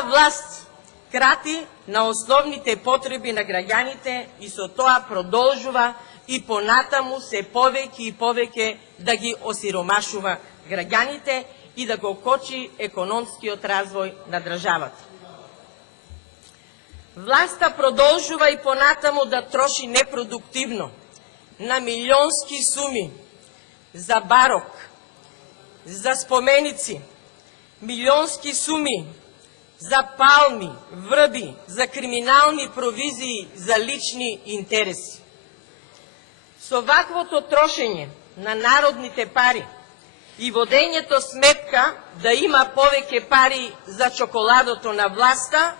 Оваа власт крати на основните потреби на граѓаните и со тоа продолжува и понатаму се повеќе и повеќе да ги осиромашува граѓаните и да го кочи економскиот развој на државата. Власта продолжува и понатаму да троши непродуктивно на милионски суми за барок, за споменици, милионски суми за палми, врби, за криминални провизии, за лични интереси. Со ваквото трошење на народните пари и водењето сметка да има повеќе пари за чоколадото на власта,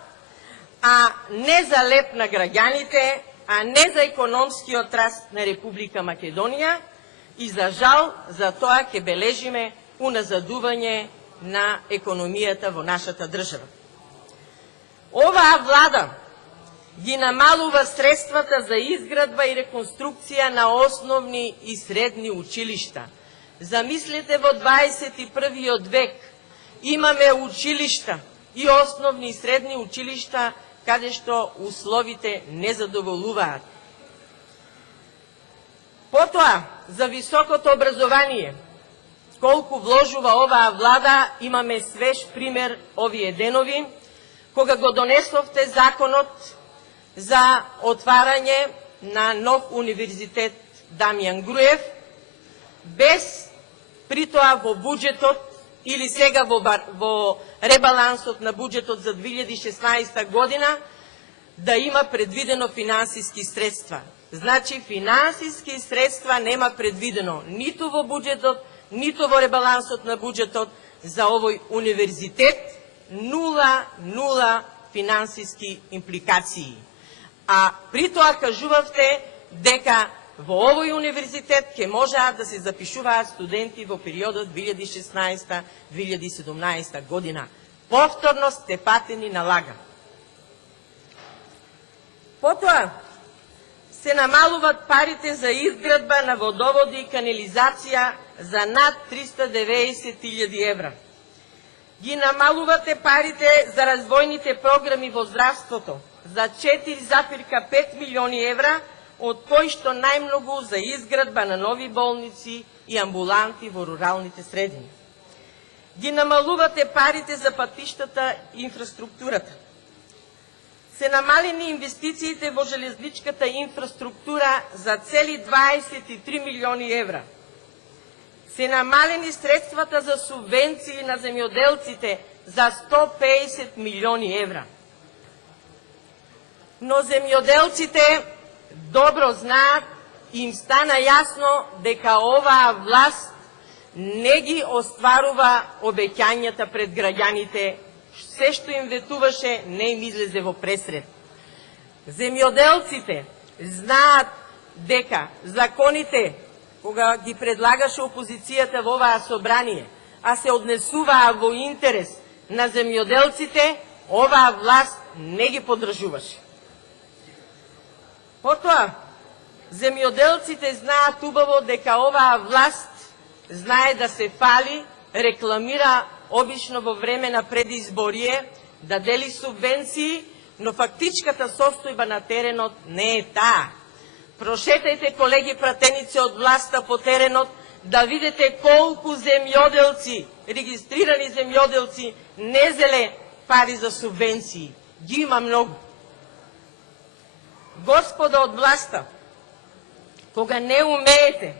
а не за леп на граѓаните, а не за економскиот раст на Република Македонија, и за жал за тоа ќе бележиме уназадување на економијата во нашата држава. Оваа влада ги намалува средствата за изградба и реконструкција на основни и средни училишта. Замислете, во 21. век имаме училишта и основни и средни училишта каде што условите не задоволуваат. Потоа, за високото образование, колку вложува оваа влада, имаме свеж пример овие денови, кога го донесовте законот за отварање на нов универзитет Дамјан Груев, без притоа во буџетот или сега во ребалансот на буџетот за 2016 година да има предвидено финансиски средства. Значи, финансиски средства нема предвидено ниту во буџетот, ниту во ребалансот на буџетот за овој универзитет, нула финансиски импликации. А притоа кажувавте дека во овој универзитет ќе можеат да се запишуваат студенти во периодот 2016-2017 година. Повторно сте патени на лага. Потоа се намалуваат парите за изградба на водоводи и канализација за над 390.000 евра. Ги намалувате парите за развојните програми во здравството за 4,5 милиони евра, од кои што најмногу за изградба на нови болници и амбуланти во руралните средини. Ги намалувате парите за патиштата и инфраструктурата. Се намалени инвестициите во железничката инфраструктура за цели 23 милиони евра. Се намалени средствата за субвенции на земјоделците за 150 милиони евра. Но земјоделците добро знаат и им стана јасно дека оваа власт не ги остварува обеќањата пред граѓаните, се што им ветуваше не им излезе во пресред. Земјоделците знаат дека законите, кога ги предлагаше опозицијата во оваа собрание, а се однесуваа во интерес на земјоделците, оваа власт не ги поддржуваше. Потоа, земјоделците знаат убаво дека оваа власт знае да се фали, рекламира обично во време на предизборие, да дели субвенции, но фактичката состојба на теренот не е таа. Прошетајте, колеги пратеници од власта по теренот, да видите колку земјоделци, регистрирани земјоделци, не зеле пари за субвенции. Ги има многу. Господа од власта, кога не умеете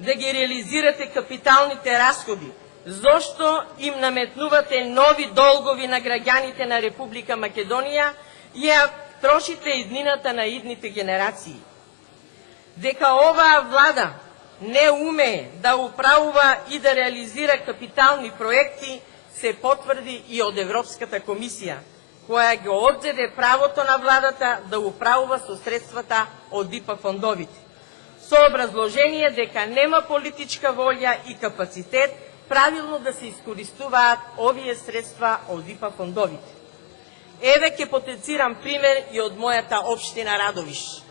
да ги реализирате капиталните расходи, зошто им наметнувате нови долгови на граѓаните на Република Македонија и ја трошите иднината на идните генерации? Дека оваа влада не умее да управува и да реализира капитални проекти, се потврди и од Европската комисија, која го одзеде правото на владата да управува со средствата од ИПА фондовите, со образложение дека нема политичка волја и капацитет правилно да се искористуваат овие средства од ИПА фондовите. Еве ќе потенцирам пример и од мојата општина Радовиш.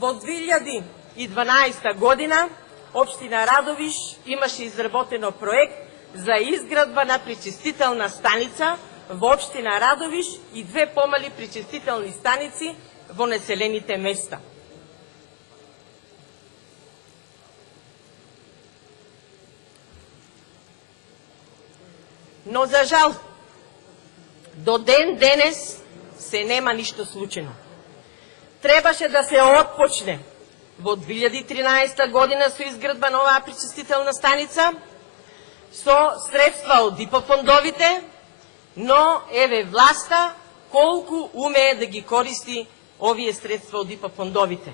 Во 2012 година општина Радовиш имаше изработено проект за изградба на пречистителна станица во општина Радовиш и 2 помали пречистителни станици во населените места. Но за жал, до ден денес се нема ништо случено. Требаше да се отпочне во 2013 година со изградба на оваа пречистителна станица, со средства од ИПА фондовите, но еве власта колку умее да ги користи овие средства од ИПА фондовите.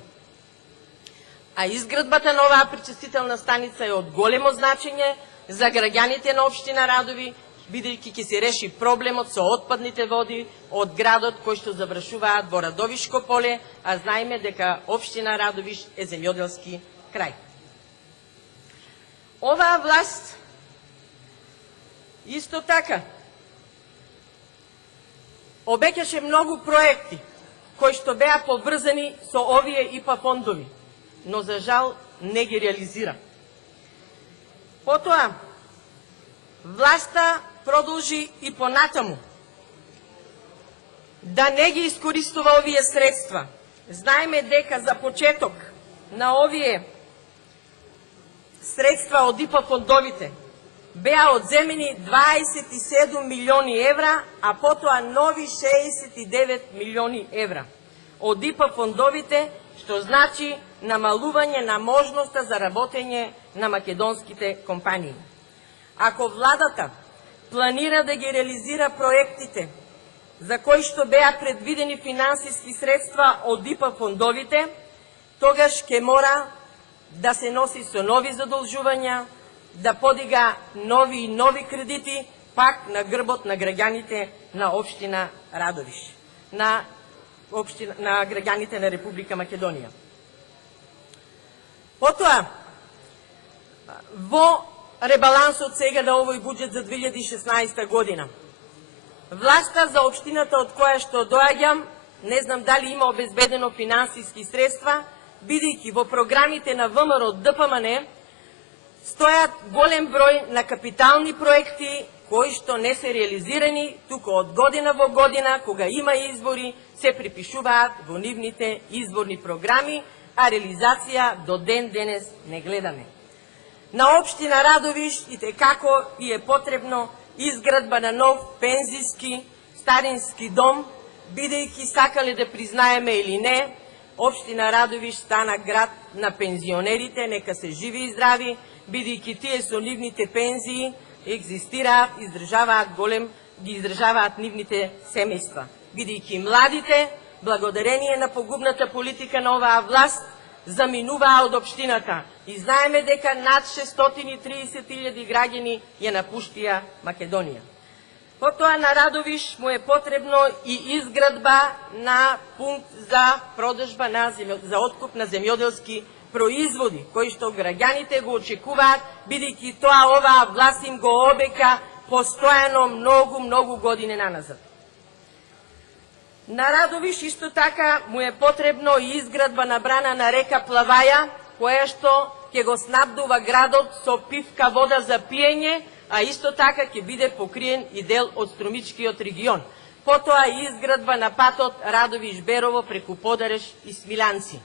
А изградбата на оваа пречистителна станица е од големо значење за граѓаните на општина Радови, бидејќи ќе се реши проблемот со отпадните води од градот кои што завршуваат во Радовишко поле, а знаеме дека општина Радовиш е земјоделски крај. Оваа власт исто така обеќаше многу проекти кои што беа поврзани со овие ИПА фондови, но за жал не ги реализира. Потоа, власта продолжи и понатаму да не ги искористува овие средства. Знаеме дека за почеток на овие средства од ИПА фондовите беа одземени 27 милиони евра, а потоа нови 69 милиони евра од ИПА фондовите, што значи намалување на можноста за работење на македонските компании. Ако владата планира да ги реализира проектите за кои што беа предвидени финансиски средства од ИПА фондовите, тогаш ќе мора да се носи со нови задолжувања, да подига нови и нови кредити, пак на грбот на граѓаните на општина Радовиш, на граѓаните на Република Македонија. Потоа, во ребалансот сега на овој буџет за 2016 година, власта за општината од која што доаѓам, не знам дали има обезбедено финансиски средства, бидејќи во програмите на ВМРО ДПМН стојат голем број на капитални проекти кои што не се реализирани, туку од година во година, кога има избори, се припишуваат во нивните изборни програми, а реализација до ден денес не гледаме. На општина Радовиш и како и е потребно изградба на нов пензиски старински дом, бидејќи сакале да признаеме или не, општина Радовиш стана град на пензионерите, нека се живи и здрави, бидејќи тие со нивните пензии екзистираат, ги издржаваат нивните семејства. Бидејќи младите, благодарение на погубната политика на оваа власт, заминуваа од општината и знаеме дека над 630.000 граѓани ја напуштија Македонија. Потоа на Радовиш му е потребно и изградба на пункт за продажба за откуп на земјоделски производи, кои што граѓаните го очекуваат, бидејќи тоа оваа власт им го обека постојано многу години наназад. На Радовиш исто така му е потребно и изградба на брана на река Плаваја, која што ќе го снабдува градот со питка вода за пиење, а исто така ќе биде покриен и дел од Струмичкиот регион. Потоа и изградба на патот Радовиш-Берово преку Подареш и Смилјанци.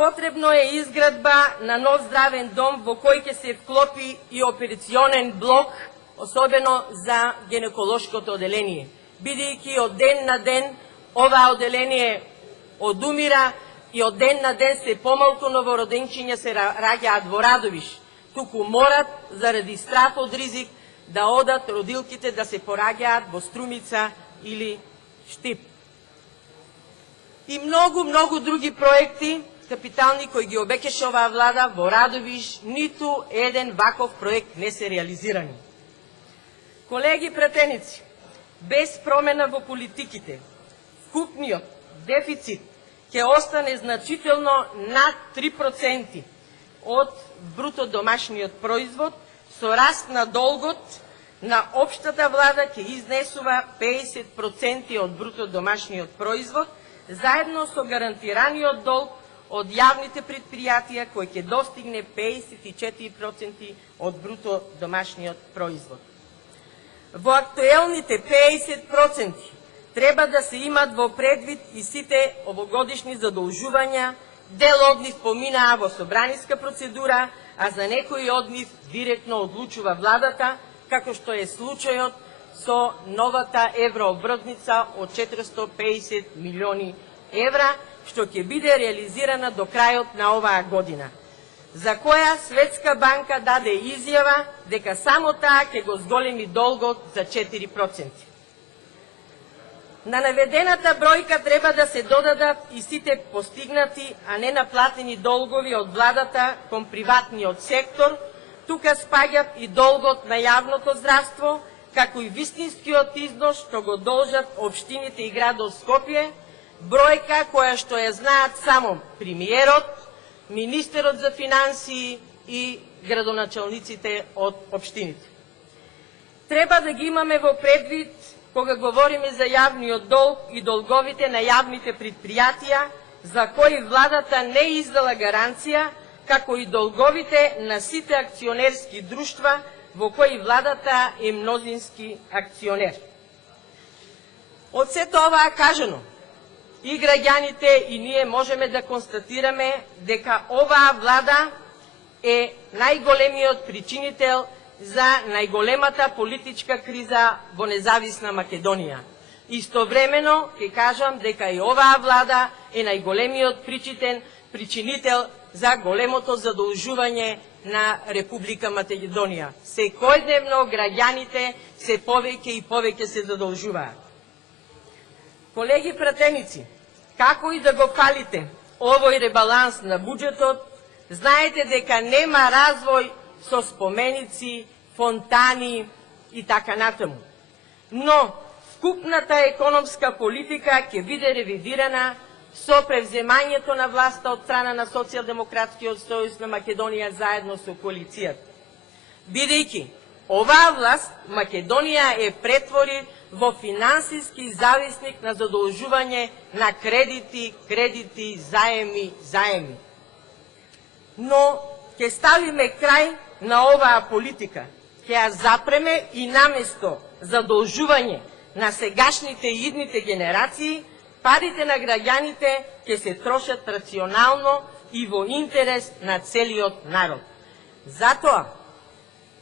Потребно е изградба на нов здравен дом во кој ќе се вклопи и операционен блок, особено за гинеколошкото оделение, бидејќи од ден на ден ова оделение одумира и од ден на ден се помалку новороденчиња се раѓаат во Радовиш, туку морат заради страф од ризик да одат родилките да се пораѓаат во Струмица или Штип. И многу други проекти капитални кои ги обеќаше оваа влада во Радовиш, ниту еден ваков проект не се реализирани. Колеги пратеници, без промена во политиките, вкупниот дефицит ќе остане значително над 3% од бруто домашниот производ, со раст на долгот на општата влада ќе изнесува 50% од бруто домашниот производ, заедно со гарантираниот долг од јавните предпријатија кој ќе достигне 54% од бруто домашниот производ. Во актуелните 50% треба да се имат во предвид и сите овогодишни задолжувања, дел од нив поминаа во собраниска процедура, а за некои од нив директно одлучува владата, како што е случајот со новата еврообврзница од 450 милиони евра, што ќе биде реализирана до крајот на оваа година, за која Светска банка даде изјава дека само таа ќе го зголеми долгот за 4%. На наведената бројка треба да се додадат и сите постигнати, а не наплатени долгови од владата кон приватниот сектор. Тука спаѓат и долгот на јавното здравство, како и вистинскиот износ што го должат општините и градот Скопје, бројка која што ја знаат само премиерот, министерот за финансии и градоначалниците од општините. Треба да ги имаме во предвид кога говориме за јавниот долг и долговите на јавните предпријатија, за кои владата не издала гаранција, како и долговите на сите акционерски друштва, во кои владата е мнозински акционер. Од сето оваа кажано, и граѓаните и ние можеме да констатираме дека оваа влада е најголемиот причинител за најголемата политичка криза во независна Македонија. Истовремено ќе кажам дека и оваа влада е најголемиот причинител за големото задолжување на Република Македонија. Секојдневно граѓаните се повеќе и повеќе се задолжуваат. Колеги пратеници, како и да го фалите овој ребаланс на буџетот, знаете дека нема развој со споменици, фонтани и така натаму. Но вкупната економска политика ќе биде ревидирана со превземањето на власта од страна на Социјалдемократскиот сојуз на Македонија заедно со коалицијата. Бидејќи оваа власт Македонија е претвори во финансиски зависник на задолжување на кредити, заеми. Но ќе ставиме крај на оваа политика, ќе ја запреме и наместо задолжување на сегашните и идните генерации, парите на граѓаните ќе се трошат рационално и во интерес на целиот народ. Затоа,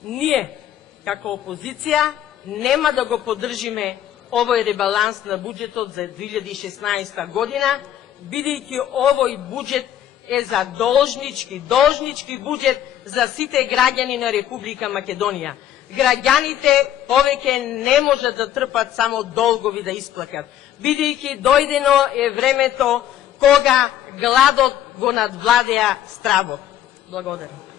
ние, како опозиција, нема да го поддржиме овој ребаланс на буџетот за 2016 година, бидејќи овој буџет е за должнички буџет за сите граѓани на Република Македонија. Граѓаните повеќе не можат да трпат само долгови да исплакат, бидејќи дојдено е времето кога гладот го надвладеа стравот. Благодарам.